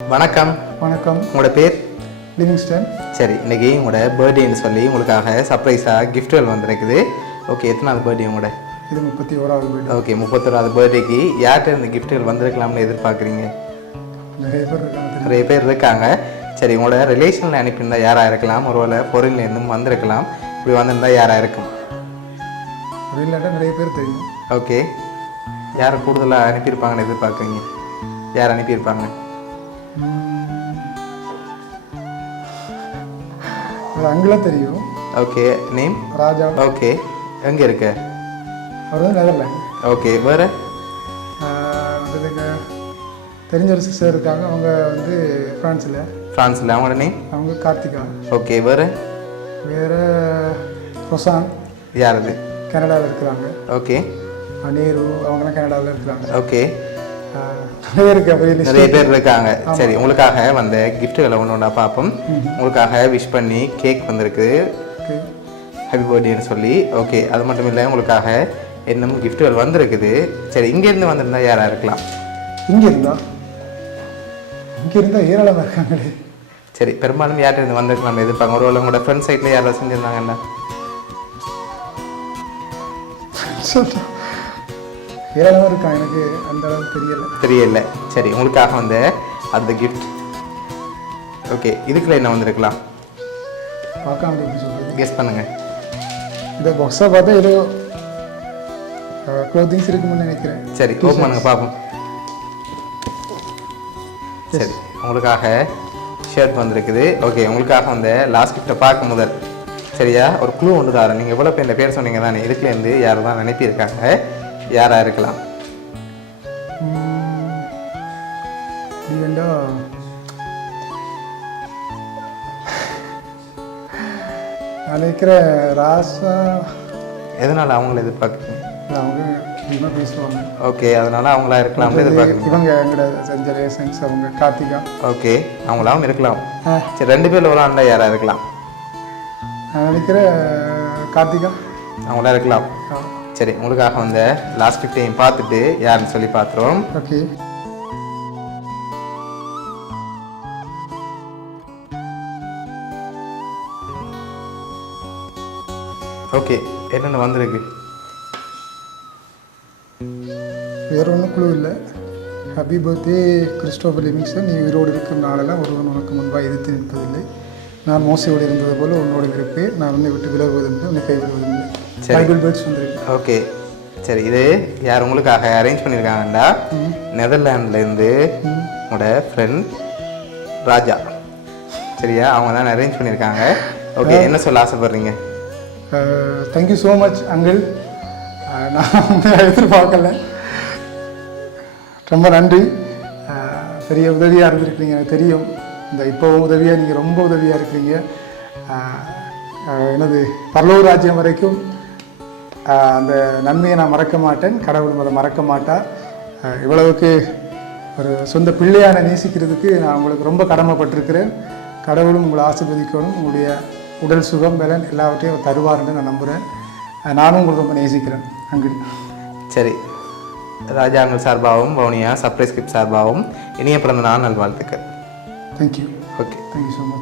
வணக்கம். வணக்கம். உங்களோட பேர்? லிவிங்ஸ்டன். சரி, இன்றைக்கி உங்களோட பர்த்டேன்னு சொல்லி உங்களுக்காக சர்ப்ரைஸாக கிஃப்ட்கள் வந்திருக்குது. ஓகே, எத்தனாவது பர்த்டே உங்களோட? இது 31வது பர்த்டே. ஓகே, 31வது பர்த்டேக்கு யார்கிட்ட இந்த கிஃப்ட்கள் வந்திருக்கலாம்னு எதிர்பார்க்குறீங்க? நிறைய பேர் இருக்காங்க. சரி, உங்களோட ரிலேஷனில் அனுப்பியிருந்தால் யாராக இருக்கலாம்? ஒருவேளை பொருள்லேருந்தும் வந்திருக்கலாம். இப்படி வந்திருந்தால் யாராக இருக்கும்? பொருளாட்ட நிறைய பேர் தெரியும். ஓகே, யாரை கூடுதலாக அனுப்பியிருப்பாங்கன்னு எதிர்பார்க்குறீங்க? யார் அனுப்பியிருப்பாங்க? அங்கெல்லாம் தெரியும். Okay, name? ராஜா. ஓகே, எங்கே இருக்க? அவர் வந்து நெதர்லாந்து. ஓகே, வேறு? அதுக்கு தெரிஞ்ச ஒரு சிஸ்டர் இருக்காங்க, அவங்க வந்து ஃப்ரான்ஸில். அவங்களோட நேம்? அவங்க கார்த்திகா. ஓகே, வேறு? ரொசான். யார் அது? கனடாவில் இருக்கிறாங்க. ஓகே. நேரு அவங்களாம் கனடாவில் இருக்கிறாங்க. ஓகே, நிறைய பேர் இருக்காங்க. சரி, உங்களுக்காக வந்த கிஃப்ட்டுகளை ஒன்று பார்ப்போம். உங்களுக்காக விஷ் பண்ணி கேக் வந்திருக்கு, ஹாப்பி பர்த்டேன்னு சொல்லி. ஓகே, அது மட்டும் இல்லை, உங்களுக்காக இன்னும் கிஃப்ட்டுகள் வந்திருக்குது. சரி, இங்கேருந்து வந்திருந்தா யாராக இருக்கலாம்? இங்கே இருந்தால் ஏராளமாக இருக்காங்களே. சரி, பெரும்பாலும் யார்கிட்ட இருந்து வந்திருக்கலாம் எதிர்ப்பாங்க? ஒருவேளை உங்களோட ஃப்ரெண்ட் சைட்டில் யாராவது செஞ்சுருந்தாங்கண்ணா? ஏராளமாக இருக்கான், எனக்கு அந்த அளவுக்கு தெரியல. சரி, உங்களுக்காக வந்து அந்த கிஃப்ட். ஓகே, இதுக்குள்ள என்ன வந்திருக்கலாம்? பார்க்காம எப்படி சொல்கிறது, கெஸ் பண்ணுங்க. இந்த பாக்ஸை பார்த்தா ஏதோ க்ளோத்திங்ஸ் இருக்குன்னு நினைக்கிறேன். சரி, ஓப்பன் பண்ணுங்க பார்ப்போம். சரி, உங்களுக்காக ஷர்ட் வந்திருக்குது. ஓகே, உங்களுக்காக வந்து லாஸ்ட் கிஃப்ட்டை பார்க்க முதல் சரியா ஒரு க்ளூ ஒன்று தரேன். நீங்கள் எவ்வளோ பேர் பேர் சொன்னீங்க தானே, இதுக்குலேருந்து யார் தான் அனுப்பியிருக்காங்க, யாராக இருக்கலாம்? நினைக்கிற ராசா. எதனால் அவங்கள எதிர்பார்க்குறீங்க? அவங்க இவங்க பேசுவாங்க. ஓகே, அதனால அவங்களா இருக்கலாம் எதிர்பார்க்குறீங்க. இவங்க எங்களோட ஜெனரேஷன்ஸ், அவங்க கார்த்திகா. ஓகே, அவங்களாவும் இருக்கலாம். சரி, 2 பேர் விளாண்டா யாராக இருக்கலாம்? நான் நினைக்கிற கார்த்திகா அவங்களா இருக்கலாம். சரி, உங்களுக்காக வந்து லாஸ்ட் கிஃப்டையும் பார்த்துட்டு யாருன்னு சொல்லி பார்த்துருவோம். ஓகே. ஓகே, என்னென்ன வந்திருக்கு? வேறு ஒன்றும் குழு இல்லை. ஹாப்பி பர்த்டே கிறிஸ்டோபர் லிவிங்ஸ்டன், நீ உயிரோடு இருக்கும் நாளெல்லாம் ஒருவன் உனக்கு முன்பாக எதிர்த்து நிற்பதில்லை. நான் மோசையோடு இருந்தது போல் உன்னோடு இருப்பேன். நான் உன்னை விட்டு விலகுவதில்லை, உன்னை கைவிடுவதில்லை. பைபிள் பேர்ட்ஸ் வந்திருக்கு. ஓகே, சரி, இது யார் உங்களுக்காக அரேஞ்ச் பண்ணியிருக்காங்கண்டா? நெதர்லாண்ட்லேருந்து உங்களோட ஃப்ரெண்ட் ராஜா. சரியா, அவங்க தான் அரேஞ்ச் பண்ணியிருக்காங்க. ஓகே, என்ன சொல்ல ஆசைப்படுறீங்க? Thank you so much uncle. நான் எதிர்பார்க்கல, ரொம்ப நன்றி. பெரிய உதவியாக இருந்திருக்கீங்க, எனக்கு தெரியும். இந்த இப்போவும் உதவியாக, நீங்கள் ரொம்ப உதவியாக இருக்கிறீங்க. எனது பரலோக ராஜ்யம் வரைக்கும் அந்த நன்மையை நான் மறக்க மாட்டேன், கடவுளும் அதை மறக்க மாட்டார். இவ்வளவுக்கு ஒரு சொந்த பிள்ளையான நேசிக்கிறதுக்கு நான் உங்களுக்கு ரொம்ப கடமைப்பட்டிருக்கிறேன். கடவுளும் உங்களை ஆசீர்வதிக்கணும், உங்களுடைய உடல் சுகம் பலன் எல்லாவற்றையும் தருவார்னு நான் நம்புகிறேன். நானும் உங்களுக்கு ரொம்ப நேசிக்கிறேன் அங்கிள். சரி, ராஜாங்கள் சார்பாகவும் வவுனியா சர்ப்ரைஸ் கிஃப்ட் சார்பாகவும் இனிய பிறந்த நாள் நல்வாழ்த்துக்கள். Thank you. Okay, thank you so much.